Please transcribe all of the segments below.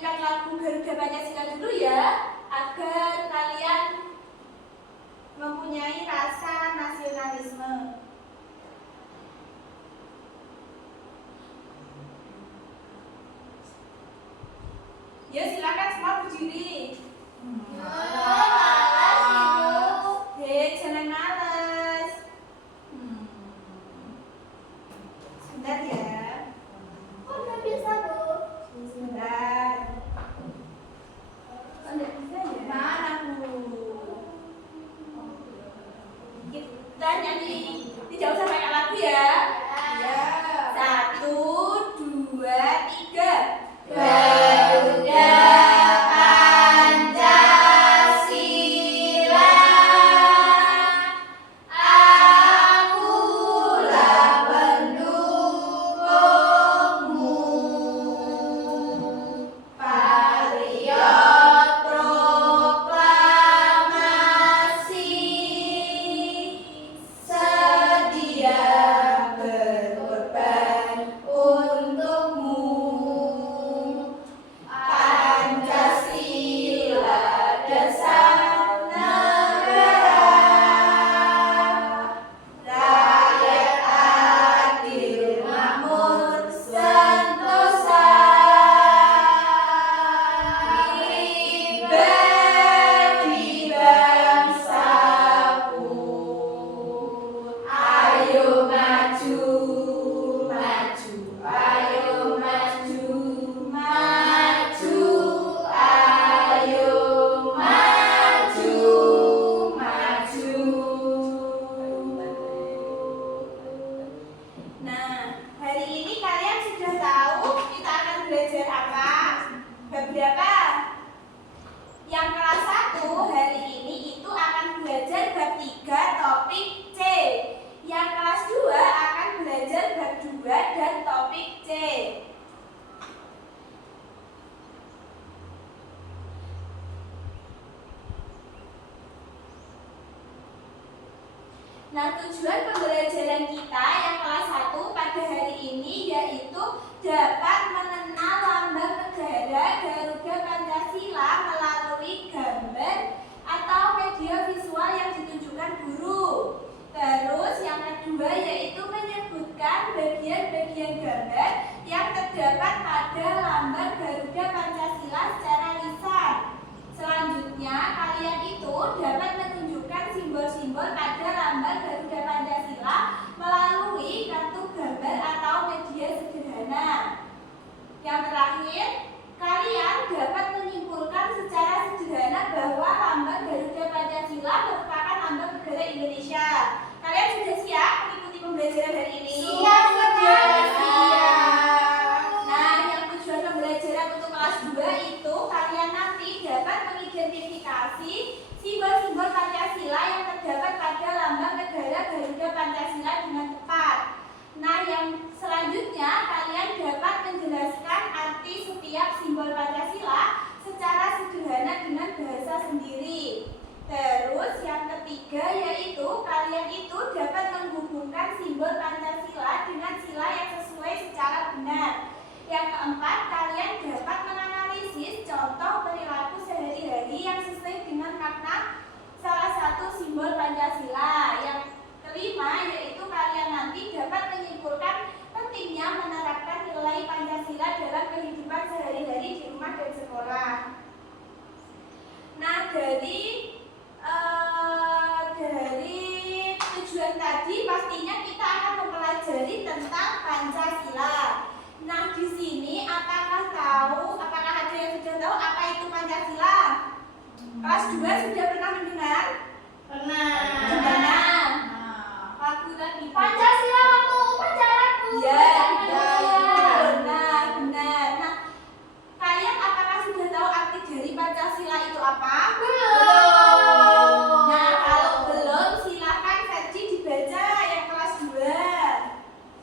menyanyikan lagu Garuda Pancasila dulu ya, agar kalian mempunyai rasa nasionalisme. Ya silakan semua berdiri. Malas Ibu. Hei, jangan males. Sebentar ya. Oh, nggak bisa Bu. Sebentar. Oh, nggak bisa ya? Mana Bu? Kita nyanyi, tidak usah pakai lagu ya. Ya. 1, 2, 3. Garuda Pancasila, akulah pendukungmu. Patriot proklamasi, sedia berkorban untukmu. Pancasila dasar negara, rakyat adil makmur sentosa, pribadi bangsaku. Ayo maju, maju, ayo maju, maju, ayo maju, maju. Nah, hari ini kalian sudah tahu kita akan belajar apa? Bab berapa? Yang kelas 1 hari ini itu akan belajar bab 3 topik C. Yang kelas 2 akan belajar bab 2 dan topik C. Nah, tujuan pembelajaran kita yang kelas 1 pada hari ini yaitu dapat mengenal lambang negara Garuda Pancasila melalui gambar atau media visual yang ditunjukkan guru. Terus yang kedua yaitu menyebutkan bagian-bagian gambar yang terdapat pada lambang Garuda Pancasila secara lisan. Selanjutnya, kalian itu dapat menunjukkan simbol-simbol pada lambang Garuda Pancasila melalui kartu gambar atau media sederhana. Yang terakhir, kalian dapat menyimpulkan secara sederhana bahwa lambang Garuda Pancasila merupakan lambang negara Indonesia. Kalian sudah siap mengikuti pembelajaran hari ini? Siap sekali. Nah, yang tujuan pembelajaran untuk kelas 2 itu kalian nanti dapat mengidentifikasi simbol-simbol Pancasila yang terdapat pada lambang negara Garuda Pancasila dengan tepat. Nah, yang selanjutnya kalian dapat menjelaskan arti setiap simbol Pancasila secara sederhana dengan bahasa sendiri. Terus yang ketiga yaitu kalian itu dapat menghubungkan simbol Pancasila dengan sila yang sesuai secara benar. Yang keempat, kalian dapat menganalisis contoh perilaku sehari-hari yang sesuai dengan makna salah satu simbol Pancasila. Yang kelima yaitu kalian nanti dapat menyimpulkan pentingnya menerapkan nilai Pancasila dalam kehidupan sehari-hari di rumah dan sekolah. Nah, dari tujuan tadi pastinya kita akan mempelajari tentang Pancasila. Nah, di sini apakah ada yang sudah tahu apa itu Pancasila? Kelas 2 sudah pernah mendengar? Pernah. Gimana? Lagu tadi. Pancasila waktu upacara Bu. Ya, betul. Nah, benar. Nah, kalian apakah sudah tahu arti dari Pancasila itu apa? Belum. Nah, kalau belum silakan Ferdi dibaca yang kelas 2.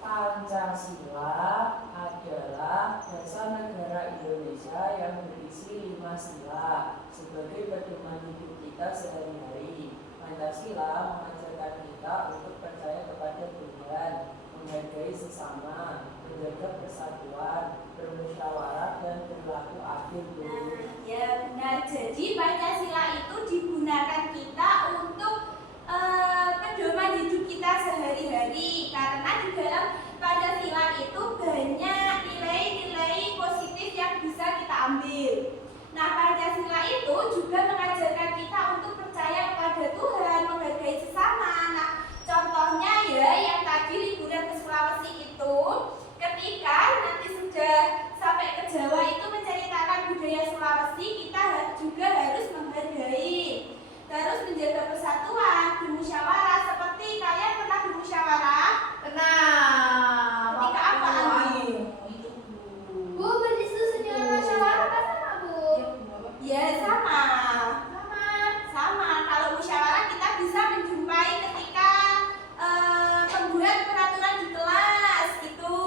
Pancasila adalah bahasa negara Indonesia yang berisi 5 sila sebagai pedoman hidup kita sehari-hari. Pancasila mengajarkan kita untuk percaya kepada Tuhan, menghargai sesama, menjaga persatuan, bermusyawarah dan berlaku adil Nah, Pancasila itu juga mengajarkan kita untuk percaya kepada Tuhan, menghargai sesama. Nah, contohnya ya yang tadi liburan ke Sulawesi itu, ketika nanti sudah sampai ke Jawa itu menceritakan budaya Sulawesi, kita juga harus menghargai. Terus menjaga persatuan, bermusyawarah. Seperti kalian pernah bermusyawarah? Pernah. Ketika apa, Andi? Bu, berdiskusi dengan masyarakat apa sama Bu? Ya sama. Sama. Kalau musyawarah kita bisa menjumpai ketika pembuat peraturan di kelas itu.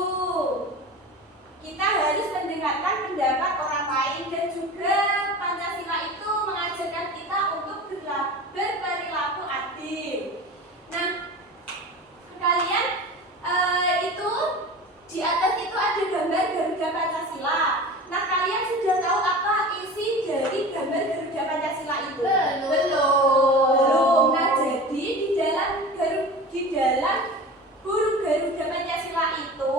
Kita harus mendengarkan pendapat orang lain dan juga Pancasila itu mengajarkan kita untuk berperilaku adil. Nah, kalian itu di atas itu ada gambar Garuda Pancasila. Nah, kalian sudah tahu apa isi dari gambar Garuda Pancasila itu? Belum. Nah, jadi di dalam huruf Garuda Pancasila itu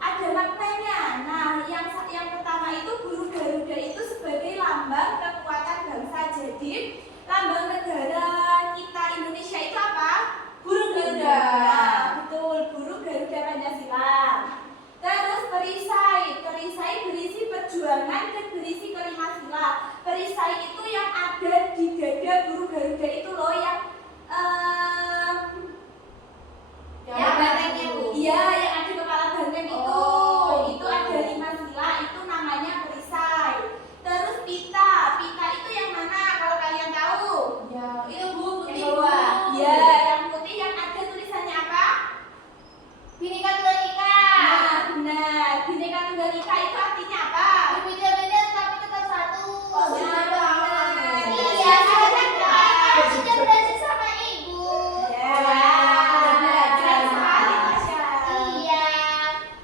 ada maknanya. Nah, yang pertama itu huruf Garuda itu sebagai lambang kekuatan bangsa. Jadi, lambang negara kita Indonesia itu apa? Burung Garuda. Nah, betul, burung Garuda Pancasila. Terus perisai berisi perjuangan dan berisi kelima sila. Perisai itu yang ada di dada burung Garuda itu loh, yang bantengnya Bu. Iya, yang ada kepala banteng itu. Oh, Itu ada 5 sila, itu namanya perisai. Terus pita itu yang mana kalau kalian tahu? Itu Bu, putih Yang Bu. bawah. Iya, yang putih yang ada tulisannya apa? Bhinneka Tunggal Ika. Nah, benar. Bhinneka Tunggal Ika itu artinya apa? Berbeda-beda tapi tetap satu. Oh, benar. Iya, saya kan sudah belajar sama Ibu. Ya, keren sekali, Tasya. Iya.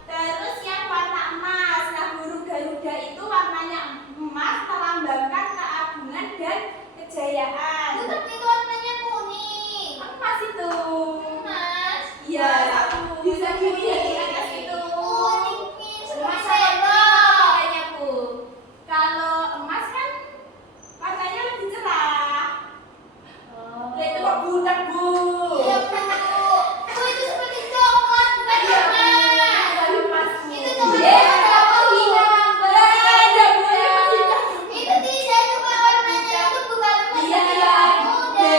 Terus yang warna emas. Nah, burung Garuda itu warnanya emas, melambangkan keagungan dan kejayaan. Tapi itu warnanya kuning. Emas itu. Mas. Iya, bisa dilihat di atas itu. Kuning Emas seperti apa sendok. warnanya, Bu? Kalau emas kan warnanya lebih cerah. Itu kok bulat, Bu. Iya Bu. Bu itu seperti coklat bukan Iya, Bu. emas. Tapi emas, Bu. Itu coklat Iya, bukan apa Bu. hilang? Ada, Bu. Itu tidak cuma warnanya itu bukan emas Iya, tapi iya. muda.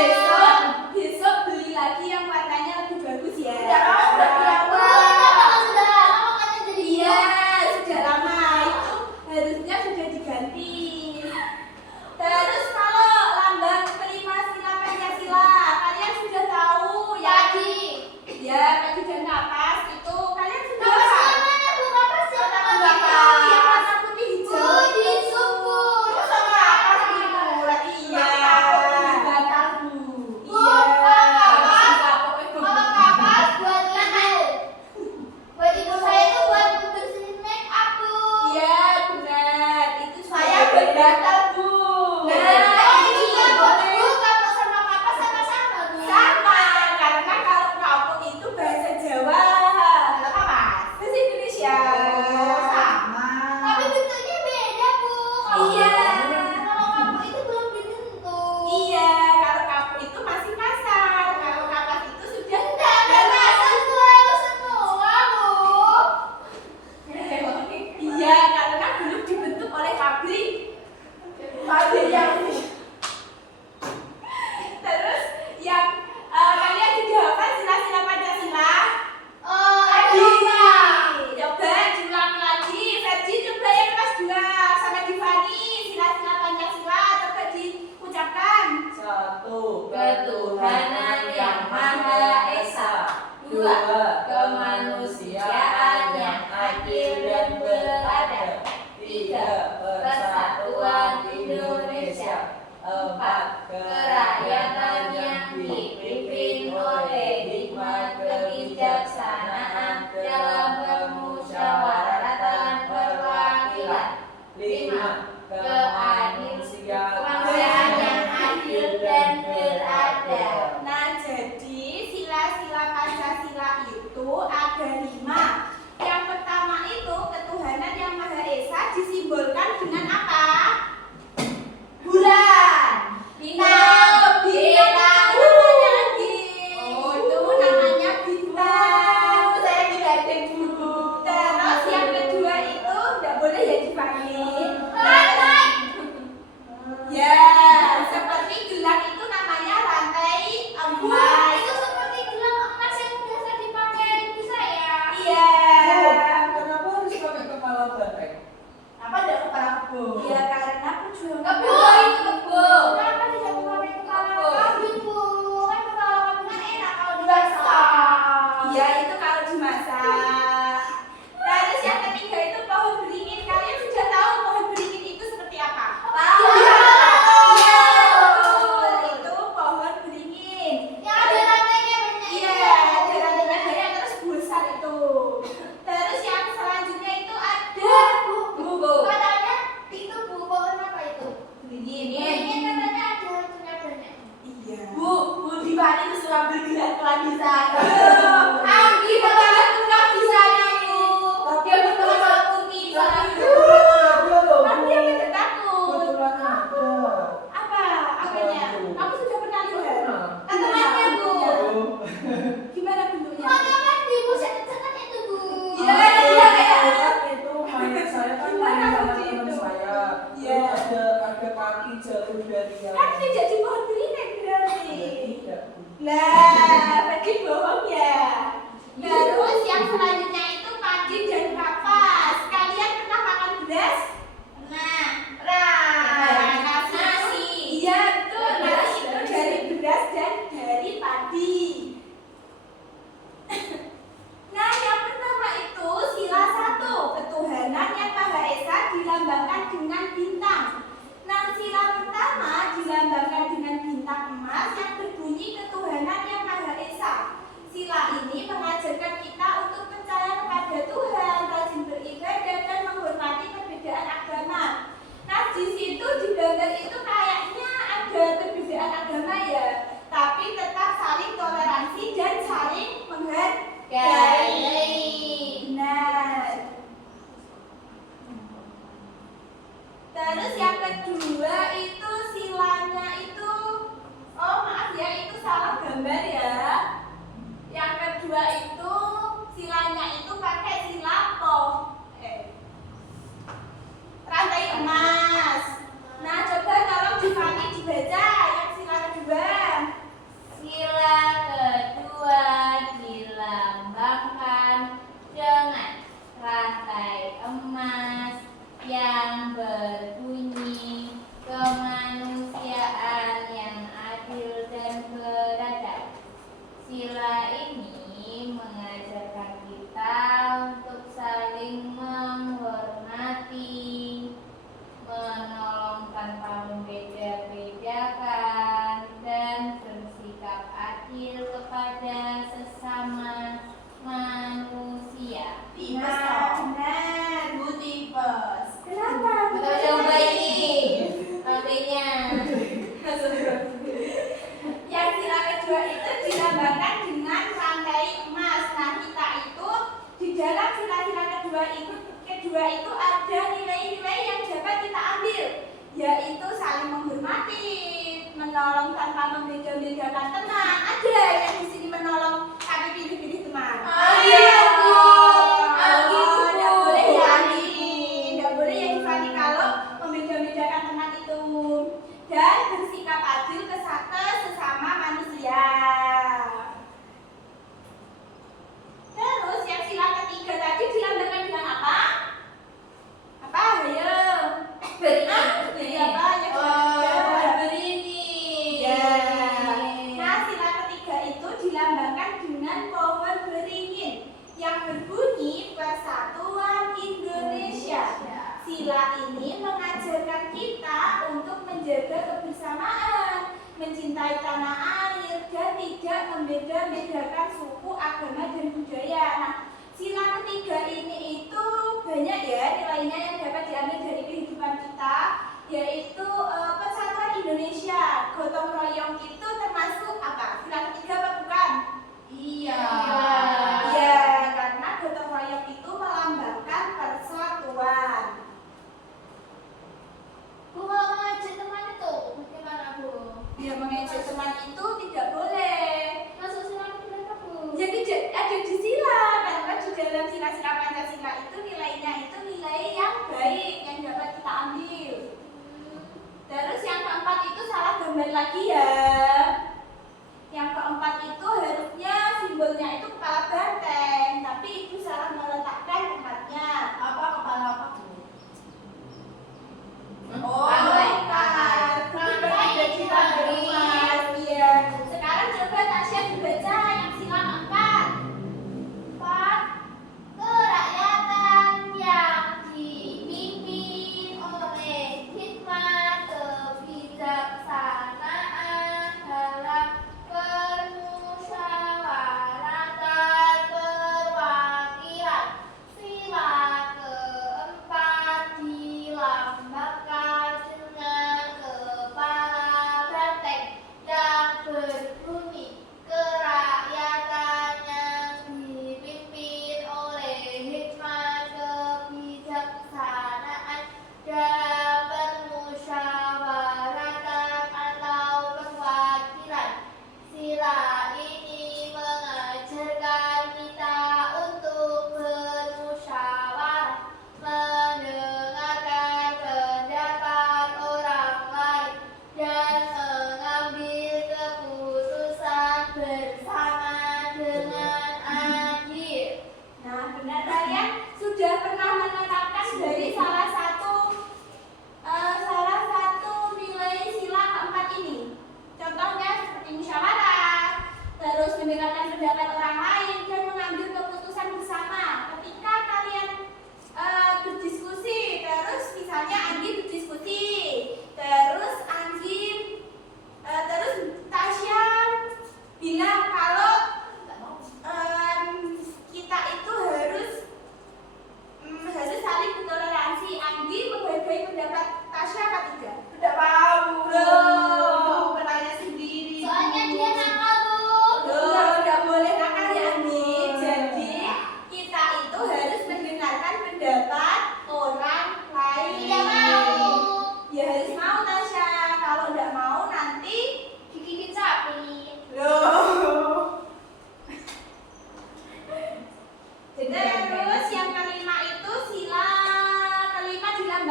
Besok beli lagi yang warnanya lebih bagus ya. Bu, itu apakah sudah lama makanya jadi Iya, sudah lama itu harusnya sudah diganti. Terus kalau lambang kelima sila Pancasila, kalian sudah tahu ya? Ya, tadi dan kapas itu kalian sudah Kapas tahu? yang mana Bu? Kapas yang Kapas mana? yang warna putih hijau. Bu, di suku. Masa kapas itu? Iya. Batal, Bu. Bu, Iya. Kalau kapas buat ibu. Buat ibu saya itu buat bersihin make up Bu. Iya, benar. Itu Saya sudah batal, Bu. Oh, ini juga Bu, kapok sama kapas sama-sama Bu. Sama, karena kalau kapuk itu bahasa Jawa. Kalau kapas? Bahasa Indonesia. Sama. Tapi bentuknya beda Bu. Kalau Iya. Kalau kapok itu belum dibentuk. Iya, kalau kapuk itu masih kasar. Kalau kapas itu sudah Enggak, kasar itu halus semua Bu. Iya, karena belum dibentuk oleh pabrik. Pabrik yang terus yang kalian sudah hafal sila-sila Pancasila? Oh, Tadi. apa? Coba diulangi lagi. Ferdi coba yang kelas 2 sama Divani sila-sila Pancasila coba diucapkan. 1. Ketuhanan yang Maha Esa. 2. Kemanusiaan yang adil dan beradab. 3. Persatuan Indonesia. 4. Kerakyatan yang dipimpin oleh hikmat kebijaksanaan dalam permusyawaratan perwakilan. 5. Kemanusiaan yang adil dan beradab. Nah, jadi sila-sila Pancasila itu ada 5. Yang pertama itu ketuhanan yang Maha Esa disimbolkan dengan apa? Ya karena perjuangan Kebo itu kebo. Kenapa tidak memakai kepala kambing, Bu? Kan kepala kambing kan enak kalau dimasak. Ya itu kalau dimasak. Terus yang ketiga itu pohon beringin. Kalian sudah tahu pohon beringin itu seperti apa? Tahu. Iya, betul. Itu pohon beringin. Yang ada rantainya banyak. Iya, ada rantainya banyak terus besar itu. Terus yang selanjutnya itu ada Bu. Katanya itu Bu, pohon apa itu? beringin. Ini katanya ada rantainya banyak. Iya. Bu Divani itu suka bergerak lagi sana. Oh. Anggi banget tukang di sana, Bu. Dia bertemu sama Putih di sana. Tapi yang tidak takut. Kebetulan ada. Apa? Apanya? Kamu sudah pernah lihat? Temannya, Bu. Gimana bentuknya? Teman-teman di Bu sekat itu, Bu. Iya, iya, iya. Itu main saya kan main sama teman saya. Iya. Terus ada kaki jalur dari yang Kan tidak di pohon beringin berarti. tidak. Lah, berarti bohong ya. Terus yang selanjutnya itu padi dan kapas. Kalian pernah makan beras? Nah, Nasi. Iya, betul. Nasi itu dari beras dan dari padi. Nah, yang pertama itu sila 1, ketuhanan yang Maha Esa dilambangkan dengan bintang. Nah, sila pertama dilambangkan dengan bintang emas yang berbunyi ketuhanan yang Maha Esa. Sila ini mengajarkan kita untuk percaya kepada Tuhan, rajin beribadah dan menghormati perbedaan agama. Nah, di situ di gambar itu kayaknya ada perbedaan agama ya, tapi tetap saling toleransi dan saling menghargai. Benar. Terus yang kedua itu silanya itu, oh maaf ya itu salah gambar ya. Yang kedua itu silanya itu pakai sila rantai emas. Nah coba tolong Divani dibaca yang sila kedua. sila kedua dilambangkan dengan rantai emas yang berbunyi kemanusiaan yang adil dan beradab. Sila ini mengajarkan kita untuk saling menghormati, menolong tanpa membeda-bedakan, dan bersikap adil kepada sesama manusia. Benar, Bu tipes. Kenapa? Kita coba ini rantainya. Yang sila kedua itu dilambangkan dengan rantai emas. Nah kita itu di dalam sila-sila kedua itu ada nilai-nilai yang dapat kita ambil, yaitu saling menghormati, menolong tanpa membeda-bedakan teman. Ada yang di sini menolong tapi pilih-pilih teman. Iya, Bu. Tidak boleh ya Andi, tidak boleh ya Divani kalau membeda-bedakan teman itu. Dan bersikap adil ke sesama manusia. Terus yang sila ketiga tadi dilambangkan dengan apa? Apa? Ayo. Jadi apa? Yang sila ketiga. Beringin. Ya. Nah, sila ketiga itu dilambangkan dengan pohon beringin yang berbunyi Persatuan Indonesia. Sila ini mengajarkan kita untuk menjaga kebersamaan, mencintai tanah air, dan tidak membeda-bedakan suku, agama, dan budaya. Nah, sila ketiga ini itu banyak ya nilainya yang dapat diambil dari kehidupan kita, yaitu Persatuan Indonesia. Gotong royong itu termasuk apa? Sila ketiga apa bukan? Iya. Iya, karena gotong royong itu melambangkan persatuan. Bu, kalau mengajak teman itu bagaimana, Bu? Ya mengejek teman itu tidak boleh. Masuk sila berapa, Bu? Ya tidak ada di sila, karena di dalam sila-sila Pancasila itu nilainya itu nilai yang baik, yang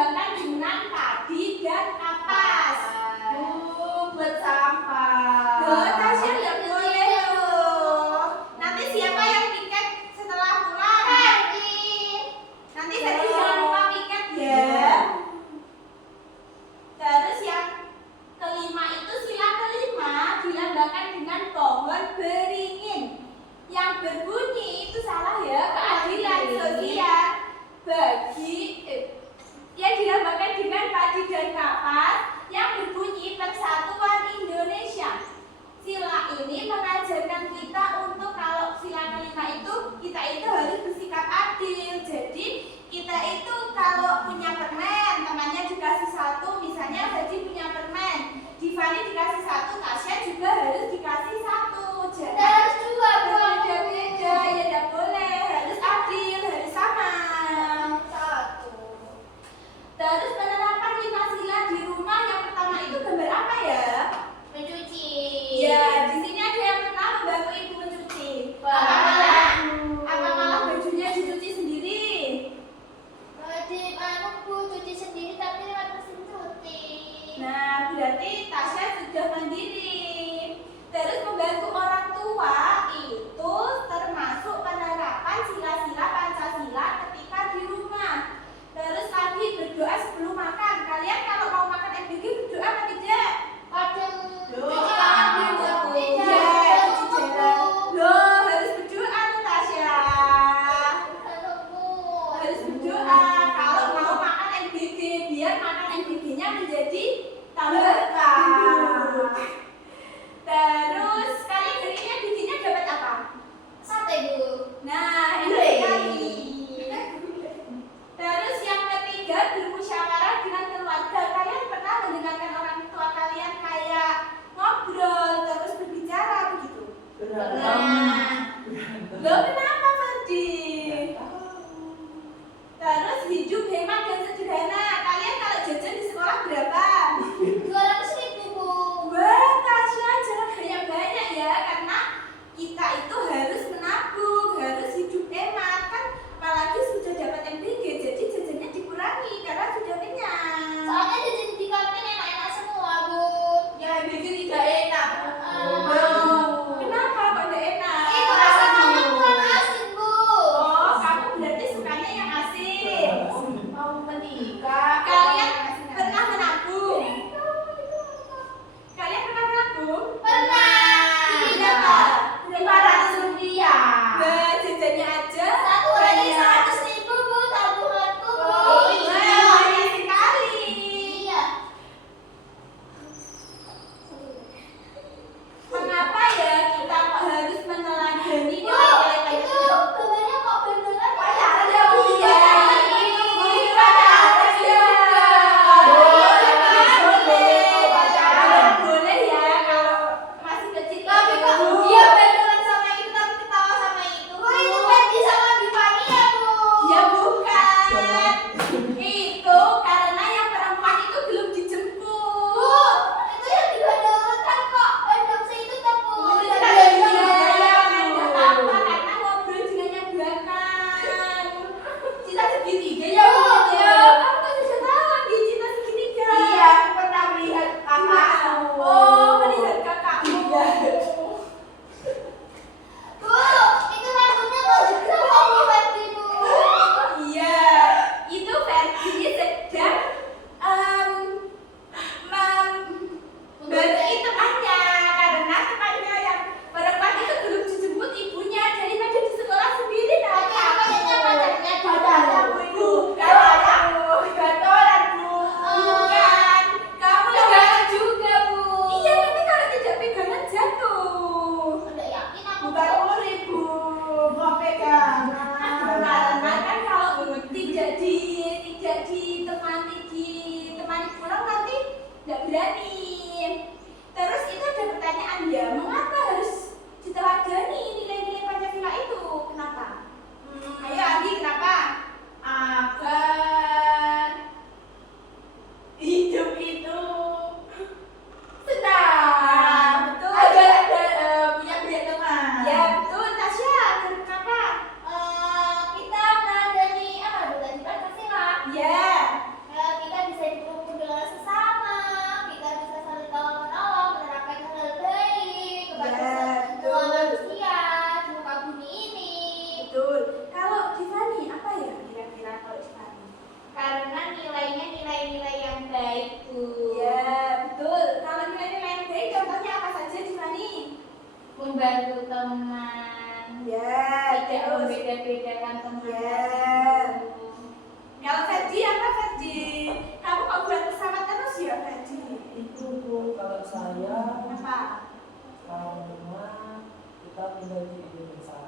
dilambangkan dengan padi dan kapas. Buat sampah. Loh, Tasya nggak boleh loh. Nanti siapa yang piket setelah pulang? Nanti Ferdi jangan lupa piket ya. Terus yang kelima itu sila kelima dilambangkan dengan pohon beringin yang berbunyi itu salah ya, keadilan sosial bagi yang dilambangkan dengan padi dan kapas yang berbunyi Persatuan Indonesia. Sila ini mengajarkan kita untuk kalau sila kelima itu kita itu harus bersikap adil. Jadi kita itu kalau punya permen, temannya dikasih satu, misalnya Ferdi punya permen, Divani dikasih satu, Tasya juga harus dikasih satu. Jadi Harus juga beda-beda, ya tidak boleh, harus adil, harus sama. Satu. Terus penerapan 5 sila di rumah yang pertama itu gambar apa ya? Mencuci. Ya, di sini ada yang pernah membantu ibu mencuci. Wah. Apa malah bajunya dicuci sendiri? Di Bu cuci sendiri tapi lewat mesin cuci. Nah, berarti Tasya sudah mandiri. Terus membantu orang tua itu termasuk penerapan sila-sila Pancasila ketika di rumah. Terus lagi berdoa sebelum makan. Kalian kalau mau makan MBG berdoa apa tidak? Kadang Loh, cuci tangan dulu. ya, cuci tangan. Loh, harus berdoa tuh Tasya. Harus berdoa kalau mau makan MBG biar makan MBG-nya menjadi tambah berkah. Terus saya Apa? karena kita tinggal di Indonesia.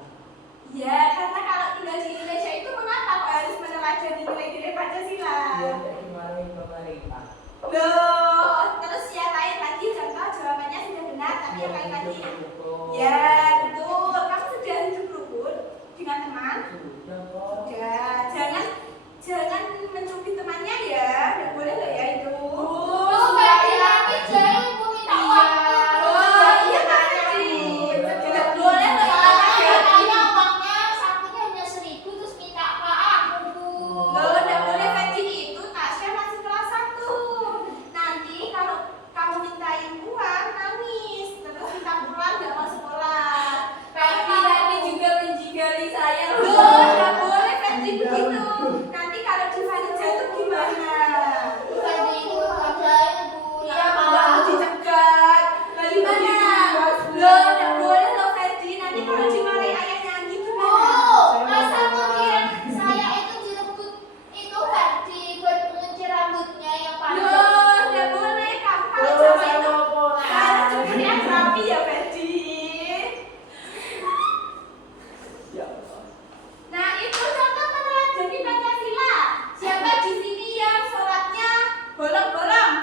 Ya, karena kalau tinggal di Indonesia itu mengapa kok harus meneladani nilai-nilai Pancasila? Biar tidak dimarahi pemerintah. Loh, terus yang lain lagi contoh jawabannya sudah benar, tapi yang lain lagi. Ya, betul. Kamu sudah hidup rukun dengan teman? Sudah kok. Ya, jangan mencubit temannya ya. Enggak boleh loh ya itu. Oh, berarti nanti jadi aku minta uang. Oh, iya Kak Ferdi. Enggak boleh loh ya. Katanya uangnya sakunya hanya 1.000 terus minta ke aku. Loh, enggak boleh Ferdi itu. Tasya masih kelas 1. Nanti kalau kamu mintain uang nangis, terus minta pulang enggak mau sekolah. Ferdi juga menjigali saya. Loh, enggak boleh Ferdi begitu. Nanti kalau Divani jatuh gimana? Berarti itu ajaib, Bu. Iya, mau dicegat. Lah gimana? Loh, enggak boleh loh Ferdi. Nanti kalau dimarahi ayahnya Anggi gimana? Oh, masa mungkin saya itu direbut itu Ferdi buat mengejar rambutnya yang panjang. Loh, enggak boleh. Kamu kalau sama itu harus cukur yang rapi ya Ferdi. Ya Allah. Nah, itu contoh meneladani Pancasila. Siapa di sini yang sholatnya bolong-bolong?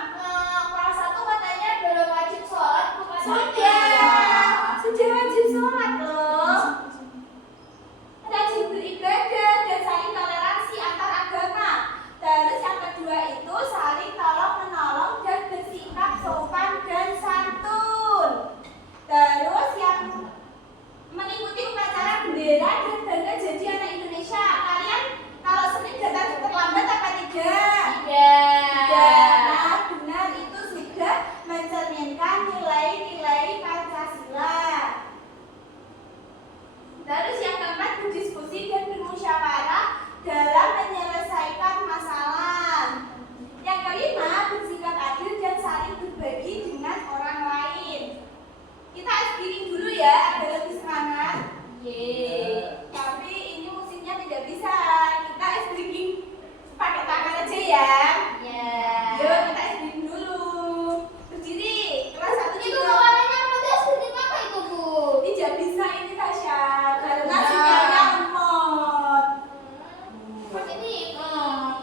Kelas 1 katanya belum wajib sholat, bukan Sudah wajib sholat loh. Rajin beribadah dan saling toleransi antar agama. Terus yang kedua itu saling tolong menolong dan bersikap sopan dan santun. Terus yang mengikuti upacara bendera dan bangga jadi anak Indonesia. Kalian kalau Senin datang terlambat apa tidak? Tidak. Nah, benar itu sudah mencerminkan nilai-nilai Pancasila. Terus yang keempat berdiskusi dan bermusyawarah dalam menyelesaikan masalah. Yang kelima bersikap adil dan saling berbagi dengan orang lain. Kita aspirin dulu ya agar lebih semangat. Yeay. Tapi ini musiknya tidak bisa. Kita aspirin pakai tangan aja ya. Ya. Yuk kita aspirin dulu. Berdiri. Kelas 1 Itu juga. warnanya pedas seperti apa itu, Bu? Tidak bisa ini Tasya karena sinyalnya lemot. Pakai ini.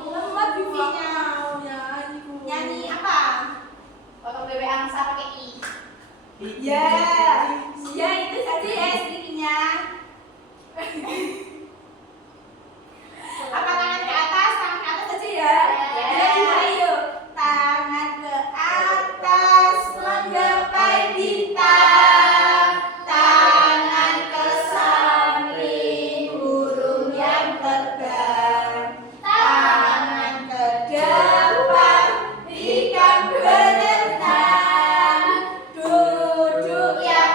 Lemot wifi-nya. Nyanyi apa? Foto bebek angsa pakai i. Ya, ya itu saja ya istrinya. Apa tangan ke atas saja ya. Ya, dimulai yuk. Tangan ke atas menggapai bintang. Tangan ke samping burung yang terbang. Tangan ke depan ikan berenang. Duduk yang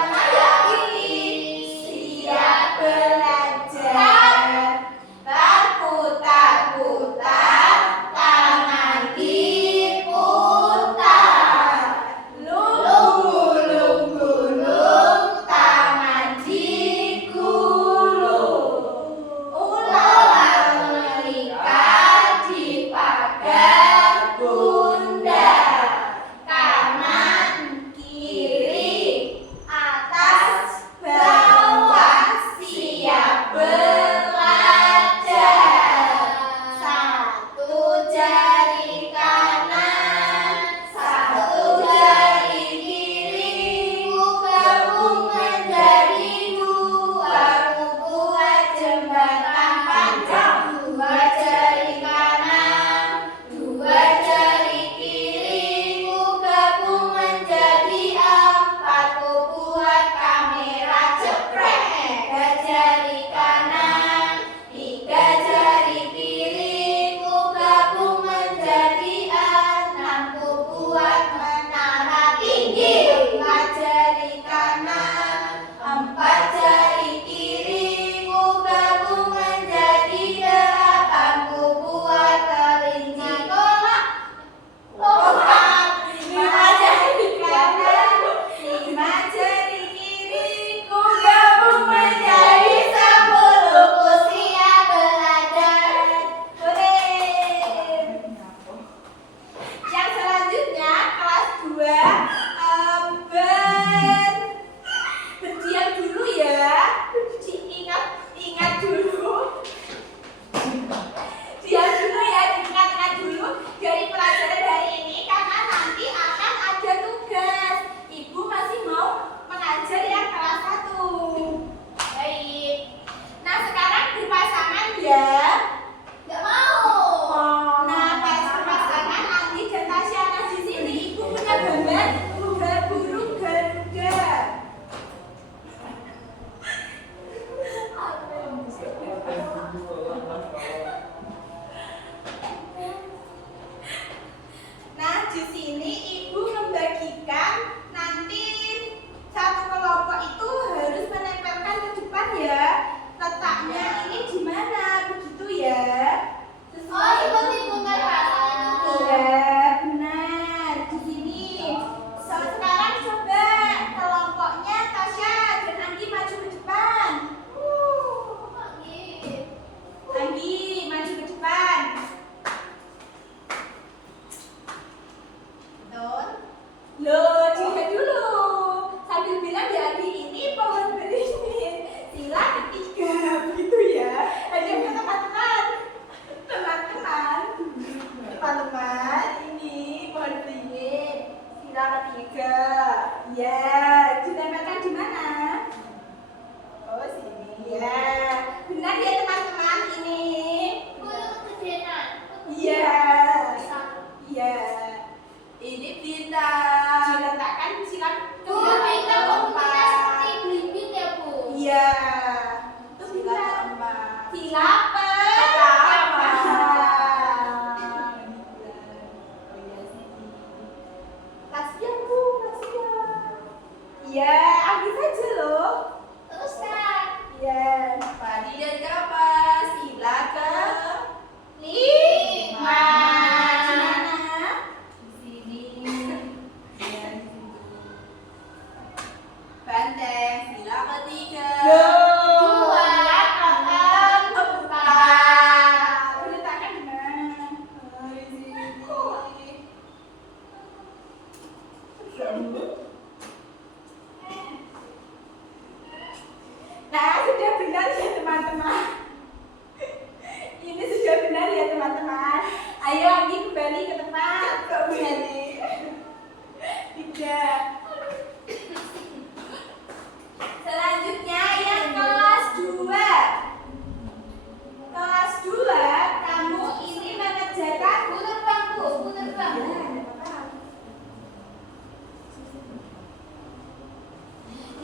di sini Ibu membagikan nanti satu kelompok itu harus menempelkan ke depan ya. Letaknya ini di mana? Begitu ya. Oh, seperti bongkar pasang itu, Bu. Iya, benar. Di sini. Sekarang coba kelompoknya Tasya dan Anggi maju ke depan. Anggi maju ke depan. Betul. Loh, dilihat dulu. Sambil bilang ya Anggi ini pohon beringin. Sila ketiga, begitu ya. Ayo teman-teman. Teman-teman, ini pohon beringin. Sila ketiga. Ya, ditempelkan di mana? Oh, sini. Ya. Benar ya teman-teman ini. Bu, itu kegedean. Iya. Bisa. Iya. Ini bintang. Diletakkan silang Bu, kita bentuknya keempat. seperti belimbing ya, Bu. Iya. Itu Sila bintang. keempat. Sila kasihan Bu, kasihan. Iya, Anggi saja loh. Teruskan. Iya. Padi dan kapas. Sila ke lima. Di mana? Di sini. Iya, di situ. Banteng. Sila ketiga. Dua, empat. Letakkan di mana? Oh, di sini. Nah, sudah benar ya teman-teman. Ini sudah benar ya teman-teman. Ayo Anggi kembali ke tempat. Kembali. Tidak. Selanjutnya yang kelas 2. Kelas 2, kamu ini mengerjakan Bu, terbang, Bu. Bu, terbang.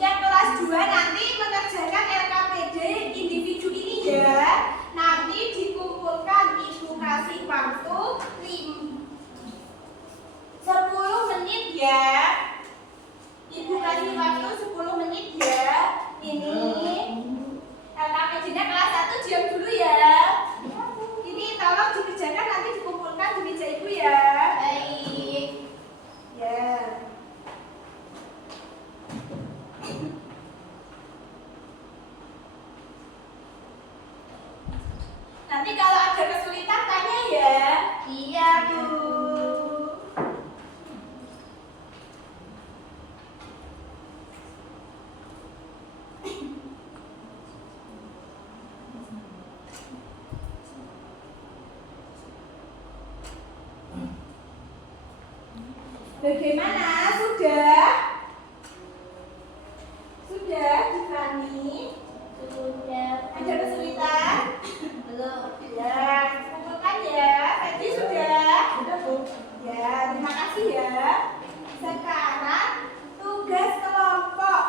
yang kelas 2 nanti mengerjakan LKPD individu ini ya. Nanti dikumpulkan, Ibu kasih waktu 10 menit ya. Ibu kasih waktu 10 menit ya. Ini LKPD-nya kelas 1 diam dulu ya. Ini tolong dikerjakan, nanti dikumpulkan di meja Ibu ya. Baik. Ya. Nanti kalau ada kesulitan tanya ya. Iya, Bu. Bagaimana? Sudah? Sudah, Tiffany? Sudah. Ada kesulitan? Belum. Ya, kumpulkan ya. Tadi sudah? Sudah, Bu. Ya, terima kasih ya. Sekarang tugas kelompok.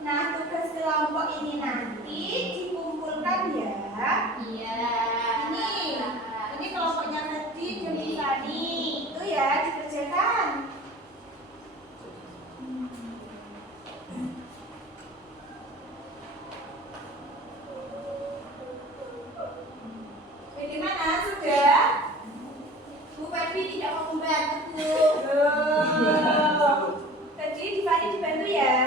Nah, tugas kelompok ini nanti dikumpulkan ya. Iya. Ini kelompoknya tadi dan Tiffany. Itu ya, dikerjakan. Bagaimana? Sudah? Bu Pervi tidak mau membantu. Tadi Tiffany dibantu ya.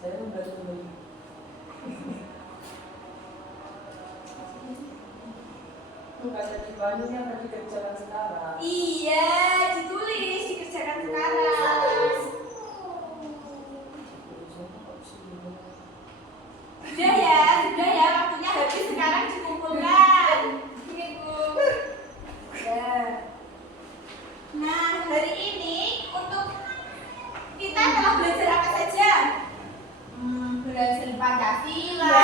Saya membantu dulu. Tuh kata Tiffany yang tadi kerjakan sekarang. Iya, ditulis dikerjakan sekarang. Sudah ya, waktunya habis sekarang dikumpulkan. Ini Bu. Ya. Nah, hari ini untuk kita telah belajar apa saja? Belajar Pancasila,